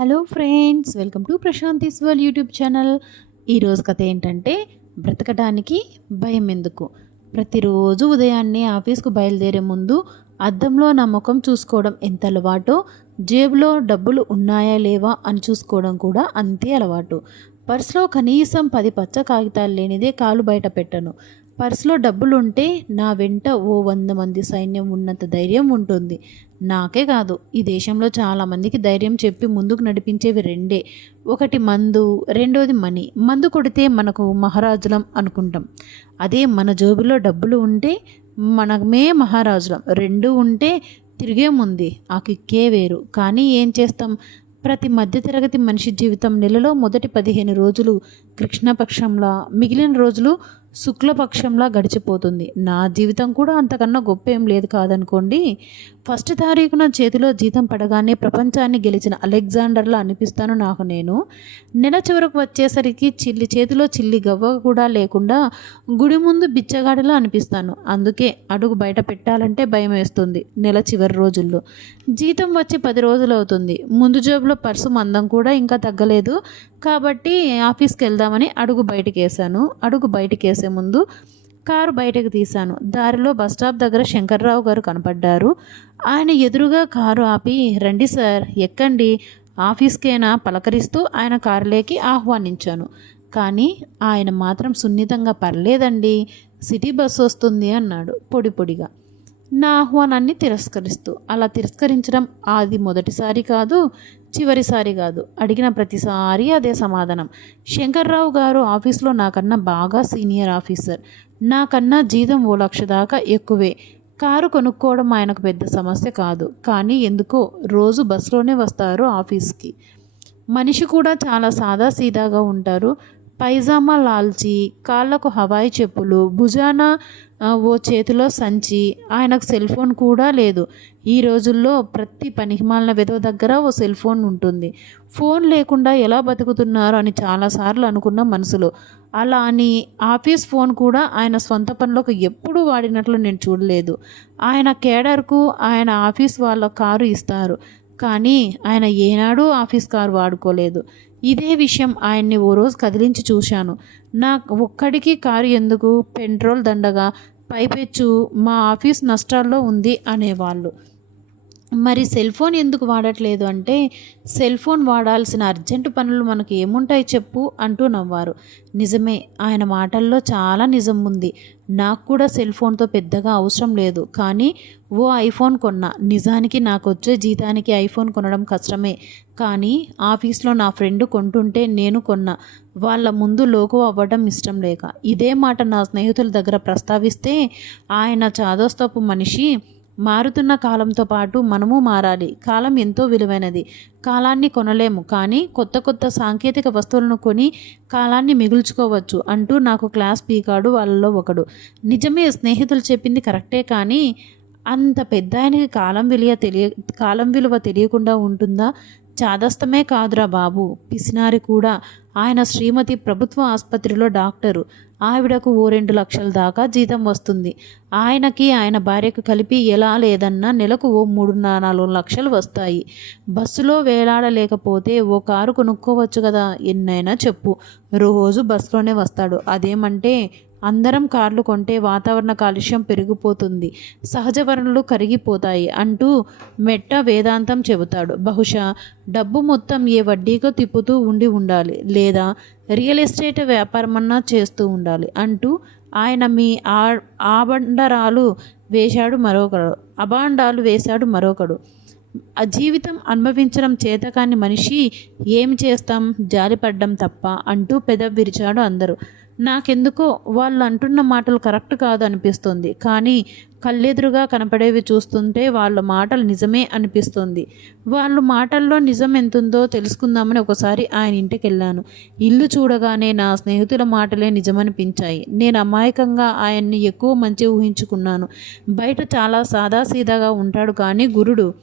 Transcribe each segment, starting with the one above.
Hello friends welcome to Prashanthi's world YouTube channel. ఈరోజు కథ ఏంటంటే బ్రతకడానికి భయం ఎందుకు? ప్రతిరోజు ఉదయాన్నే ఆఫీస్కు బయలుదేరే ముందు అద్దంలో నా ముఖం చూసుకోవడం ఎంత అలవాటో జేబులో డబ్బులు ఉన్నాయా లేవా అని చూసుకోవడం కూడా అంతే అలవాటు. పర్సులో కనీసం పది పచ్చ కాగితాలు లేనిదే కాలు బయట పెట్టను. పర్సులో డబ్బులుంటే నా వెంట ఓ వంద మంది సైన్యం ఉన్నంత ధైర్యం ఉంటుంది. నాకే కాదు ఈ దేశంలో చాలామందికి ధైర్యం చెప్పి ముందుకు నడిపించేవి రెండే. ఒకటి మందు రెండోది మనీ. మందు కొడితే మనకు మహారాజులం అనుకుంటాం. అదే మన జోబులో డబ్బులు ఉంటే మనమే మహారాజులం. రెండు ఉంటే తిరిగేముంది ఆ కిక్కే వేరు. కానీ ఏం చేస్తాం? ప్రతి మధ్యతరగతి మనిషి జీవితం నెలలో మొదటి పదిహేను రోజులు కృష్ణపక్షంలా మిగిలిన రోజులు శుక్లపక్షంలా గడిచిపోతుంది. నా జీవితం కూడా అంతకన్నా గొప్ప ఏం లేదు కాదనుకోండి. ఫస్ట్ తారీఖున చేతిలో జీతం పడగానే ప్రపంచాన్ని గెలిచిన అలెగ్జాండర్లా అనిపిస్తాను నాకు నేను. నెల చివరకు వచ్చేసరికి చిల్లి చేతిలో చిల్లి గవ్వ కూడా లేకుండా గుడి ముందు బిచ్చగాడిలా అనిపిస్తాను. అందుకే అడుగు బయట పెట్టాలంటే భయం వేస్తుంది నెల చివరి రోజుల్లో. జీతం వచ్చి పది రోజులు అవుతుంది. ముందు జేబులో పర్సు మందం కూడా ఇంకా తగ్గలేదు. కాబట్టి ఆఫీస్కి వెళ్దామని అడుగు బయటకేసాను వేసాను అడుగు బయటికి వేసే ముందు కారు బయటకు తీశాను. దారిలో బస్టాప్ దగ్గర శంకర్రావు గారు కనపడ్డారు. ఆయన ఎదురుగా కారు ఆపి రండి సార్ ఎక్కండి. ఆఫీస్కేనా? పలకరిస్తూ ఆయన కారులోకి ఆహ్వానించాను. కానీ ఆయన మాత్రం సున్నితంగా పర్లేదండి సిటీ బస్సు వస్తుంది అన్నాడు పొడి పొడిగా. నా ఆహ్వానాన్ని తిరస్కరిస్తూ. అలా తిరస్కరించడం అది మొదటిసారి కాదు చివరిసారి కాదు. అడిగిన ప్రతిసారి అదే సమాధానం. శంకర్రావు గారు ఆఫీస్లో నాకన్నా బాగా సీనియర్ ఆఫీసర్. నాకన్నా జీతం ఓ లక్ష దాకా ఎక్కువే. కారు కొనుక్కోవడం ఆయనకు పెద్ద సమస్య కాదు. కానీ ఎందుకో రోజు బస్సులోనే వస్తారు ఆఫీస్కి. మనిషి కూడా చాలా సాదా సీదాగా ఉంటారు. పైజామా లాల్చి కాళ్ళకు హవాయి చెప్పులు భుజాన ఓ చేతిలో సంచి ఆయనకు సెల్ ఫోన్ కూడా లేదు. ఈ రోజుల్లో ప్రతి పనికిమాలిన విధవ దగ్గర ఓ సెల్ ఫోన్ ఉంటుంది. ఫోన్ లేకుండా ఎలా బతుకుతున్నారు అని చాలాసార్లు అనుకున్న మనసులో. అలా అని ఆఫీస్ ఫోన్ కూడా ఆయన సొంత పనులకు ఎప్పుడూ వాడినట్లు నేను చూడలేదు. ఆయన కేడర్కు ఆయన ఆఫీస్ వాళ్ళ కారు ఇస్తారు. కానీ ఆయన ఏనాడూ ఆఫీస్ కారు వాడుకోలేదు. ఇదే విషయం ఆయన్ని ఓ రోజు కదిలించి చూశాను. నా ఒక్కడికి కారు ఎందుకు? పెట్రోల్ దండగా? పైపెచ్చు? మా ఆఫీస్ నష్టాల్లో ఉంది అనేవాళ్ళు. మరి సెల్ ఫోన్ ఎందుకు వాడట్లేదు అంటే సెల్ ఫోన్ వాడాల్సిన అర్జెంటు పనులు మనకు ఏముంటాయి చెప్పు అంటూ నవ్వారు. నిజమే ఆయన మాటల్లో చాలా నిజం ఉంది. నాకు కూడా సెల్ ఫోన్తో పెద్దగా అవసరం లేదు. కానీ ఓ ఐఫోన్ కొన్నా. నిజానికి నాకు వచ్చే జీతానికి ఐఫోన్ కొనడం కష్టమే. కానీ ఆఫీస్లో నా ఫ్రెండ్ కొంటుంటే నేను కొన్నా. వాళ్ళ ముందు లోకు అవ్వడం ఇష్టం లేక. ఇదే మాట నా స్నేహితుల దగ్గర ప్రస్తావిస్తే ఆయన చాదోస్తపు మనిషి మారుతున్న కాలంతో పాటు మనము మారాలి. కాలం ఎంతో విలువైనది. కాలాన్ని కొనలేము. కానీ కొత్త కొత్త సాంకేతిక వస్తువులను కొని కాలాన్ని మిగుల్చుకోవచ్చు అంటూ నాకు క్లాస్ పీకాడు వాళ్ళలో ఒకడు. నిజమే స్నేహితులు చెప్పింది కరెక్టే కానీ అంత పెద్ద ఆయనకి కాలం విలువ తెలియ కాలం విలువ తెలియకుండా ఉంటుందా? చాదస్తమే కాదురా బాబు. పిసినారి కూడా. ఆయన శ్రీమతి ప్రభుత్వ ఆసుపత్రిలో డాక్టరు. ఆవిడకు ఓ రెండు లక్షల దాకా జీతం వస్తుంది. ఆయనకి ఆయన భార్యకు కలిపి ఎలా లేదన్నా నెలకు ఓ మూడు నాలుగు లక్షలు వస్తాయి. బస్సులో వేలాడలేకపోతే ఓ కారు కొనుక్కోవచ్చు కదా ఎన్నైనా చెప్పు. రోజు బస్సులోనే వస్తాడు. అదేమంటే అందరం కార్లు కొంటే వాతావరణ కాలుష్యం పెరిగిపోతుంది. సహజ వనరులు కరిగిపోతాయి అంటూ మెట్ట వేదాంతం చెబుతాడు. బహుశా డబ్బు మొత్తం ఏ వడ్డీకో తిప్పుతూ ఉండి ఉండాలి లేదా రియల్ ఎస్టేట్ వ్యాపారమన్నా చేస్తూ ఉండాలి అంటూ ఆయన మీ ఆ ఆబండరాలు వేశాడు మరొకడు. అబాండాలు వేశాడు మరొకడు. ఆ జీవితం అనుభవించడం చేతకాని మనిషి ఏమి చేస్తాం? జాలిపడ్డం తప్ప అంటూ పెదవి విరిచాడు అందరూ. నాకెందుకో వాళ్ళు అంటున్న మాటలు కరెక్ట్ కాదు అనిపిస్తుంది కానీ కళ్ళెదురుగా కనపడేవి చూస్తుంటే వాళ్ళ మాటలు నిజమే అనిపిస్తుంది. వాళ్ళ మాటల్లో నిజం ఎంతుందో తెలుసుకుందామని ఒకసారి ఆయన ఇంటికి వెళ్ళాను ఇల్లు చూడగానే నా స్నేహితుల మాటలే నిజమనిపించాయి. నేను అమాయకంగా ఆయన్ని ఎక్కువ మంచి ఊహించుకున్నాను. బయట చాలా సాదాసీదాగా ఉంటాడు కానీ గురుడు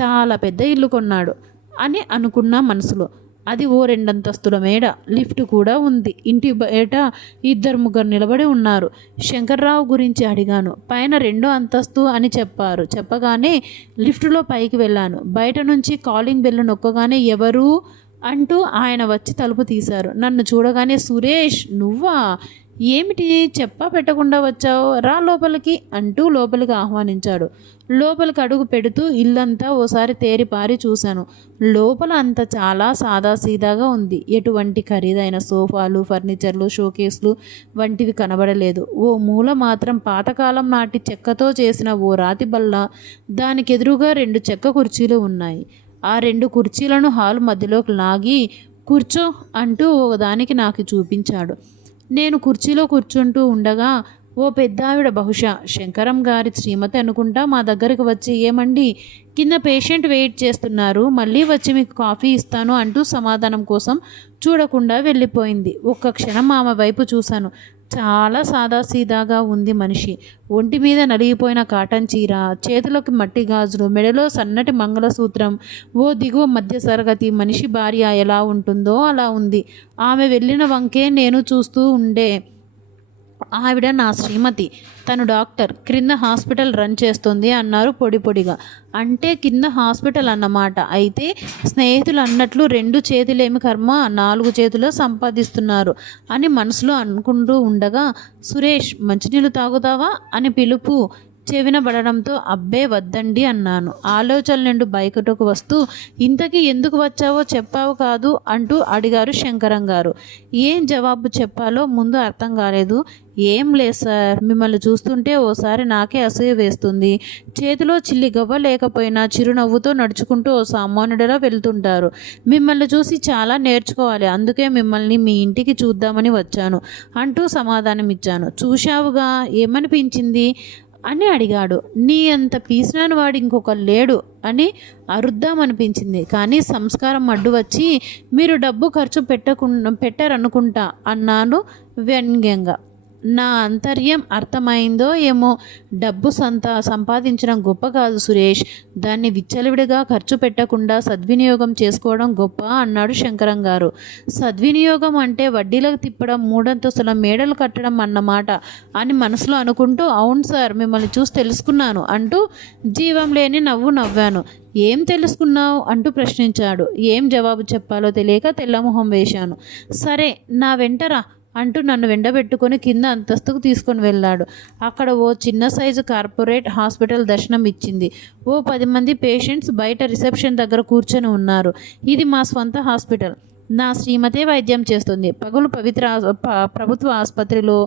చాలా పెద్ద ఇల్లు కొన్నాడు అని అనుకున్నా మనసులో. అది ఓ రెండంతస్తుల మేడ లిఫ్ట్ కూడా ఉంది. ఇంటి బయట ఇద్దరు ముగ్గురు నిలబడి ఉన్నారు. శంకర్రావు గురించి అడిగాను. పైన రెండో అంతస్తు అని చెప్పారు. చెప్పగానే లిఫ్టులో పైకి వెళ్ళాను. బయట నుంచి కాలింగ్ బెల్ నొక్కగానే ఎవరు అంటూ ఆయన వచ్చి తలుపు తీశారు. నన్ను చూడగానే సురేష్ నువ్వా? ఏమిటి? చెప్పా పెట్టకుండా వచ్చావు? రా లోపలికి అంటూ లోపలికి ఆహ్వానించాడు. లోపలికి అడుగు పెడుతూ ఇల్లంతా ఓసారి తేరిపారి చూశాను. లోపల అంత చాలా సాదాసీదాగా ఉంది. ఎటువంటి ఖరీదైన సోఫాలు ఫర్నిచర్లు షోకేస్లు వంటివి కనబడలేదు. ఓ మూల మాత్రం పాతకాలం నాటి చెక్కతో చేసిన ఓ రాతి బల్ల. దానికి ఎదురుగా రెండు చెక్క కుర్చీలు ఉన్నాయి. ఆ రెండు కుర్చీలను హాల్ మధ్యలోకి లాగి కూర్చో అంటూ ఒకదానికి నాకు చూపించాడు. నేను కుర్చీలో కూర్చుంటూ ఉండగా ఓ పెద్దావిడ బహుశా శంకరం గారి శ్రీమతి అనుకుంటా మా దగ్గరికి వచ్చి ఏమండి? కింద పేషెంట్ వెయిట్ చేస్తున్నారు మళ్ళీ వచ్చి మీకు కాఫీ ఇస్తాను అంటూ సమాధానం కోసం చూడకుండా వెళ్ళిపోయింది. ఒక్క క్షణం ఆమె వైపు చూశాను. చాలా సాదాసీదాగా ఉంది మనిషి. ఒంటి మీద నలిగిపోయిన కాటన్ చీర చేతులకు మట్టి గాజులు మెడలో సన్నటి మంగళసూత్రం ఓ దిగువ మధ్య తరగతి మనిషి భార్య ఎలా ఉంటుందో అలా ఉంది. ఆమె వెళ్ళిన వంకే నేను చూస్తూ ఉండే ఆవిడ నా శ్రీమతి. తను డాక్టర్. క్రింద హాస్పిటల్ రన్ చేస్తుంది అన్నారు పొడి పొడిగా. అంటే కింద హాస్పిటల్ అన్నమాట. అయితే స్నేహితులు అన్నట్లు రెండు చేతులేమి కర్మ నాలుగు చేతులు సంపాదిస్తున్నారు అని మనసులో అనుకుంటూ ఉండగా సురేష్ మంచినీళ్ళు తాగుతావా? అని పిలుపు చెవిన పడడంతో అబ్బే వద్దండి అన్నాను. ఆలోచన నుండి బయటకు వస్తూ ఇంతకీ ఎందుకు వచ్చావో చెప్పావు కాదు అంటూ అడిగారు శంకరం గారు. ఏం జవాబు చెప్పాలో ముందు అర్థం కాలేదు. ఏం లేదు సార్. మిమ్మల్ని చూస్తుంటే ఓసారి నాకే అసూయ వేస్తుంది. చేతిలో చిల్లి గవ్వ లేకపోయినా చిరునవ్వుతో నడుచుకుంటూ ఓ సామాన్యుడిలా వెళ్తుంటారు. మిమ్మల్ని చూసి చాలా నేర్చుకోవాలి. అందుకే మిమ్మల్ని మీ ఇంటికి చూద్దామని వచ్చాను అంటూ సమాధానం ఇచ్చాను చూశావుగా? ఏమనిపించింది? అని అడిగాడు. నీ అంత పీసినాను వాడు ఇంకొక లేడు అని అరుద్దామనిపించింది. కానీ సంస్కారం అడ్డు వచ్చి మీరు డబ్బు ఖర్చు పెట్టకుండా పెట్టారనుకుంటా అన్నాను వ్యంగ్యంగా. నా అంతర్యం అర్థమైందో ఏమో? డబ్బు సంత సంపాదించడం గొప్ప కాదు సురేష్. దాన్ని విచ్చలవిడిగా ఖర్చు పెట్టకుండా సద్వినియోగం చేసుకోవడం గొప్ప అన్నాడు శంకరం గారు. సద్వినియోగం అంటే వడ్డీలకు తిప్పడం మూడంతస్తుల మేడలు కట్టడం అన్నమాట అని మనసులో అనుకుంటూ అవును సార్ మిమ్మల్ని చూసి తెలుసుకున్నాను అంటూ జీవం లేని నవ్వు నవ్వాను. ఏం తెలుసుకున్నావు? అంటూ ప్రశ్నించాడు. ఏం జవాబు చెప్పాలో తెలియక తెల్లమొహం వేశాను. సరే నా వెంటరా అంటూ నన్ను వెండబెట్టుకొని కింద అంతస్తుకు తీసుకొని వెళ్ళాడు. అక్కడ ఓ చిన్న సైజు కార్పొరేట్ హాస్పిటల్ దర్శనం ఇచ్చింది. ఓ పది మంది పేషెంట్స్ బయట రిసెప్షన్ దగ్గర కూర్చొని ఉన్నారు. ఇది మా స్వంత హాస్పిటల్. నా శ్రీమతే వైద్యం చేస్తుంది. పగులు పవిత్ర ప్రభుత్వ ఆసుపత్రిలో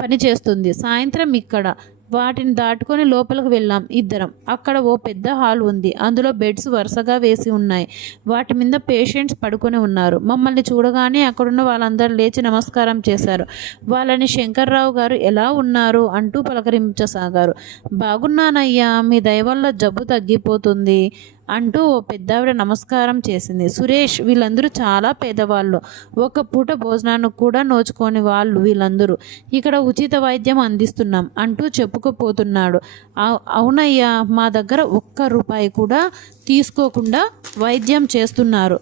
పనిచేస్తుంది. సాయంత్రం ఇక్కడ. వాటిని దాటుకొని లోపలికి వెళ్ళాం ఇద్దరం. అక్కడ ఓ పెద్ద హాల్ ఉంది. అందులో బెడ్స్ వరుసగా వేసి ఉన్నాయి. వాటి మీద పేషెంట్స్ పడుకొని ఉన్నారు. మమ్మల్ని చూడగానే అక్కడున్న వాళ్ళందరూ లేచి నమస్కారం చేశారు. వాళ్ళని శంకర్రావు గారు ఎలా ఉన్నారు అంటూ పలకరించసాగారు. బాగున్నానయ్యా మీ దయ వల్ల జబ్బు తగ్గిపోతుంది. అంటూ ఓ పెద్దావిడ నమస్కారం చేసింది. సురేష్ వీళ్ళందరూ చాలా పేదవాళ్ళు. ఒక పూట భోజనానికి కూడా నోచుకోని వాళ్ళు వీళ్ళందరూ. ఇక్కడ ఉచిత వైద్యం అందిస్తున్నాం అంటూ చెప్పుకుపోతున్నాడు. అవునయ్యా మా దగ్గర ఒక్క రూపాయి కూడా తీసుకోకుండా వైద్యం చేస్తున్నారు.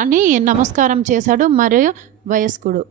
అని నమస్కారం చేశాడు మరియు వయస్కుడు.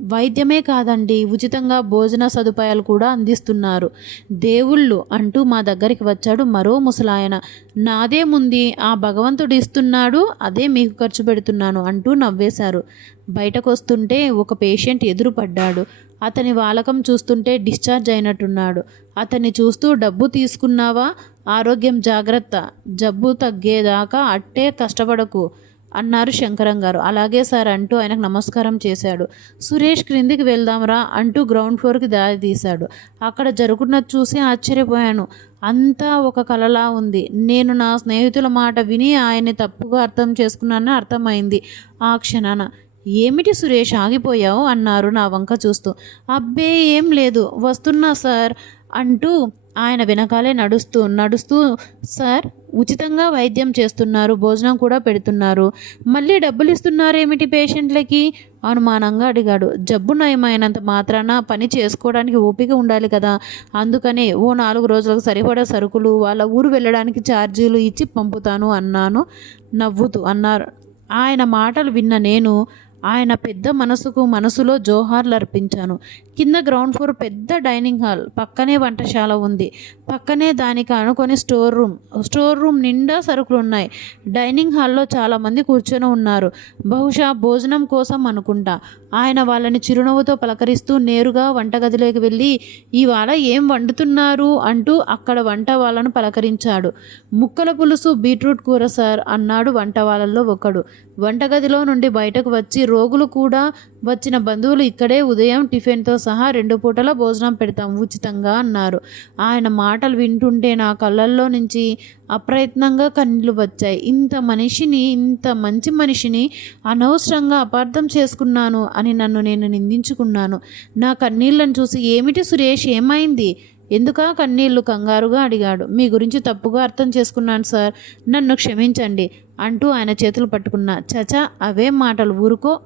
వైద్యమే కాదండి ఉచితంగా భోజన సదుపాయాలు కూడా అందిస్తున్నారు. దేవుళ్ళు అంటూ మా దగ్గరికి వచ్చాడు మరో ముసలాయన. నాదేముంది ఆ భగవంతుడు ఇస్తున్నాడు అదే మీకు ఖర్చు పెడుతున్నాను అంటూ నవ్వేశారు. బయటకు వస్తుంటే ఒక పేషెంట్ ఎదురుపడ్డాడు. అతని వాలకం చూస్తుంటే డిశ్చార్జ్ అయినట్టున్నాడు. అతన్ని చూస్తూ డబ్బు తీసుకున్నావా? ఆరోగ్యం జాగ్రత్త. జబ్బు తగ్గేదాకా అట్టే కష్టపడకు. అన్నారు శంకరం గారు. అలాగే సార్ అంటూ ఆయనకు నమస్కారం చేశాడు. సురేష్ క్రిందికి వెళ్దాంరా అంటూ గ్రౌండ్ ఫ్లోర్కి దారి తీశాడు. అక్కడ జరుగుతున్నది చూసి ఆశ్చర్యపోయాను. అంతా ఒక కలలా ఉంది. నేను నా స్నేహితుల మాట విని ఆయన్ని తప్పుగా అర్థం చేసుకున్నానని అర్థమైంది. ఆ క్షణాన ఏమిటి సురేష్ ఆగిపోయావు? అన్నారు నా వంక చూస్తూ. అబ్బే ఏం లేదు. వస్తున్నా సార్ అంటూ ఆయన వెనకాలే నడుస్తూ నడుస్తూ సార్ ఉచితంగా వైద్యం చేస్తున్నారు భోజనం కూడా పెడుతున్నారు. మళ్ళీ డబ్బులు ఇస్తున్నారేమిటి పేషెంట్లకి? అనుమానంగా అడిగాడు. జబ్బు నయమైనంత మాత్రాన పని చేసుకోవడానికి ఓపిక ఉండాలి కదా. అందుకనే ఓ నాలుగు రోజులకు సరిపడా సరుకులు వాళ్ళ ఊరు వెళ్ళడానికి ఛార్జీలు ఇచ్చి పంపుతాను అన్నాను. నవ్వుతూ అన్నారు. ఆయన మాటలు విన్న నేను ఆయన పెద్ద మనసుకు మనసులో జోహార్లు అర్పించాను కింద గ్రౌండ్ ఫ్లోర్ పెద్ద డైనింగ్ హాల్. పక్కనే వంటశాల ఉంది. పక్కనే దానికి అనుకొని స్టోర్ రూమ్. స్టోర్ రూమ్ నిండా సరుకులు ఉన్నాయి డైనింగ్ హాల్లో చాలామంది కూర్చొని ఉన్నారు. బహుశా భోజనం కోసం అనుకుంటా. ఆయన వాళ్ళని చిరునవ్వుతో పలకరిస్తూ నేరుగా వంటగదిలోకి వెళ్ళి ఇవాళ ఏం వండుతున్నారు? అంటూ అక్కడ వంట వాళ్ళను పలకరించాడు. ముక్కల పులుసు బీట్రూట్ కూర సార్ అన్నాడు వంట వాళ్ళల్లో ఒకడు. వంటగదిలో నుండి బయటకు వచ్చి రోగులు కూడా వచ్చిన బంధువులు ఇక్కడే ఉదయం టిఫిన్తో సహా రెండు పూటల భోజనం పెడతాం ఉచితంగా అన్నారు. ఆయన మాటలు వింటుంటే నా కళ్ళల్లో నుంచి అప్రయత్నంగా కన్నీళ్ళు వచ్చాయి. ఇంత మనిషిని ఇంత మంచి మనిషిని అనవసరంగా అపార్థం చేసుకున్నాను అని నన్ను నేను నిందించుకున్నాను. నా కన్నీళ్ళను చూసి ఏమిటి సురేష్ ఏమైంది? ఎందుకా కన్నీళ్ళు కంగారుగా అడిగాడు. మీ గురించి తప్పుగా అర్థం చేసుకున్నాను సార్. నన్ను క్షమించండి అంటూ ఆయన చేతులు పట్టుకున్నా చచా అవే మాటలు ఊరుకో.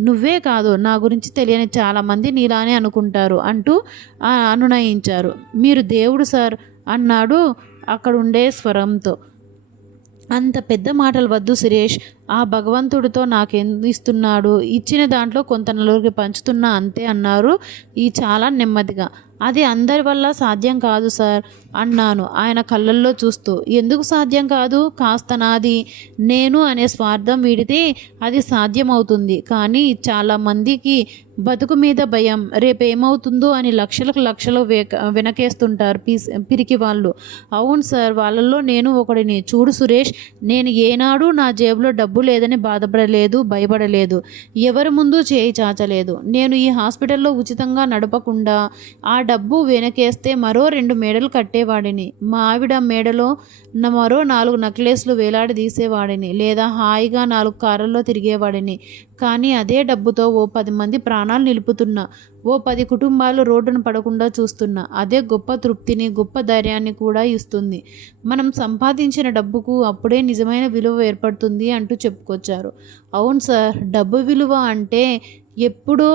నువ్వే కాదు నా గురించి తెలియని చాలామంది నీలానే అనుకుంటారు అంటూ అనునయించారు. మీరు దేవుడు సార్ అన్నాడు అక్కడుండే స్వరంతో. అంత పెద్ద మాటలు వద్దు సురేష్. ఆ భగవంతుడితో నాకు ఇస్తున్నాడు ఇచ్చిన దాంట్లో కొంత నలుగురికి పంచుతున్నా అంతే అన్నారు. ఈ చాలా నెమ్మదిగా. అది అందరి వల్ల సాధ్యం కాదు సార్ అన్నాను ఆయన కళ్ళల్లో చూస్తూ. ఎందుకు సాధ్యం కాదు? కాస్త నాది. నేను అనే స్వార్థం వీడితే అది సాధ్యమవుతుంది. కానీ చాలామందికి బతుకు మీద భయం. రేపేమవుతుందో అని లక్షలకు లక్షలు వేక వెనకేస్తుంటారు పీస్ పిరికి వాళ్ళు. అవును సార్ వాళ్ళల్లో నేను ఒకడిని. చూడు సురేష్ నేను ఏనాడు నా జేబులో డబ్బు లేదని బాధపడలేదు భయపడలేదు. ఎవరి ముందు చేయి చాచలేదు. నేను ఈ హాస్పిటల్లో ఉచితంగా నడపకుండా ఆ డబ్బు వెనకేస్తే మరో రెండు మేడలు కట్టేవాడిని. మా ఆవిడ మేడలో మరో నాలుగు నక్లెస్లు వేలాడదీసేవాడిని లేదా హాయిగా నాలుగు కార్లలో తిరిగేవాడిని. కానీ అదే డబ్బుతో ఓ పది మంది ప్రాణాలు నిలుపుతున్నా ఓ పది కుటుంబాలు రోడ్డున పడకుండా చూస్తున్నా. అదే గొప్ప తృప్తిని గొప్ప ధైర్యాన్ని కూడా ఇస్తుంది. మనం సంపాదించిన డబ్బుకు అప్పుడే నిజమైన విలువ ఏర్పడుతుంది అంటూ చెప్పుకొచ్చారు. అవును సార్ డబ్బు విలువ అంటే ఎప్పుడో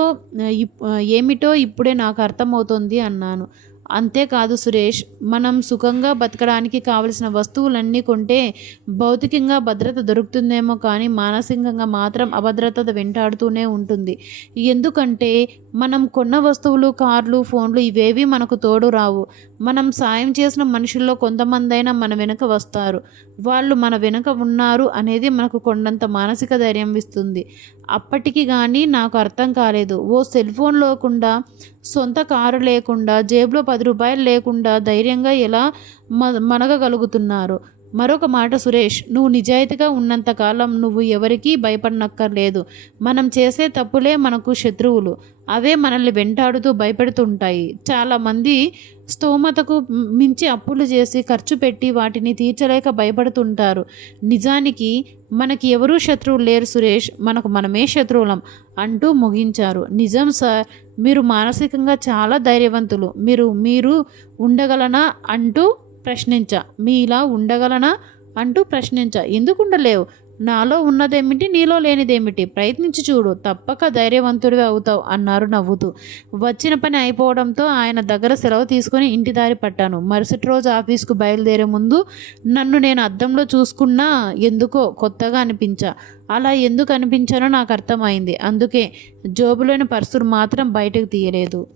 ఇప్- ఏమిటో ఇప్పుడే నాకు అర్థమవుతుంది అన్నాను. అంతేకాదు సురేష్ మనం సుఖంగా బతకడానికి కావలసిన వస్తువులన్నీ కొంటే భౌతికంగా భద్రత దొరుకుతుందేమో కానీ మానసికంగా మాత్రం అభద్రత వెంటాడుతూనే ఉంటుంది. ఎందుకంటే మనం కొన్న వస్తువులు కార్లు ఫోన్లు ఇవేవి మనకు తోడు రావు. మనం సాయం చేసిన మనుషుల్లో కొంతమందైనా మన వెనుక వస్తారు. వాళ్ళు మన వెనుక ఉన్నారు అనేది మనకు కొండంత మానసిక ధైర్యం ఇస్తుంది. అప్పటికి కానీ నాకు అర్థం కాలేదు. ఓ సెల్ ఫోన్ లేకుండా సొంత కారు లేకుండా జేబులో పది రూపాయలు లేకుండా ధైర్యంగా ఎలా మ మనగగలుగుతున్నారు మరొక మాట సురేష్ నువ్వు నిజాయితీగా ఉన్నంతకాలం నువ్వు ఎవరికీ భయపడనక్కర్లేదు. మనం చేసే తప్పులే మనకు శత్రువులు. అవే మనల్ని వెంటాడుతూ భయపెడుతుంటాయి. చాలామంది స్తోమతకు మించి అప్పులు చేసి ఖర్చు పెట్టి వాటిని తీర్చలేక భయపడుతుంటారు. నిజానికి మనకి ఎవరూ శత్రువులు లేరు సురేష్ మనకు మనమే శత్రువులం అంటూ ముగించారు. నిజం సార్ మీరు మానసికంగా చాలా ధైర్యవంతులు. మీరు మీరు ఉండగలనా అంటూ ప్రశ్నించా. మీలా ఉండగలనా? అంటూ ప్రశ్నించా. ఎందుకు ఉండలేవు? నాలో ఉన్నదేమిటి? నీలో లేనిదేమిటి? ప్రయత్నించి చూడు. తప్పక ధైర్యవంతుడివి అవుతావు అన్నారు నవ్వుతూ. వచ్చిన పని అయిపోవడంతో ఆయన దగ్గర సెలవు తీసుకొని ఇంటి దారి పట్టాను. మరుసటి రోజు ఆఫీస్కు బయలుదేరే ముందు నన్ను నేను అద్దంలో చూసుకున్నా ఎందుకో కొత్తగా అనిపించా. అలా ఎందుకు అనిపించానో నాకు అర్థమైంది. అందుకే జోబులోని పర్సులు మాత్రం బయటకు తీయలేదు.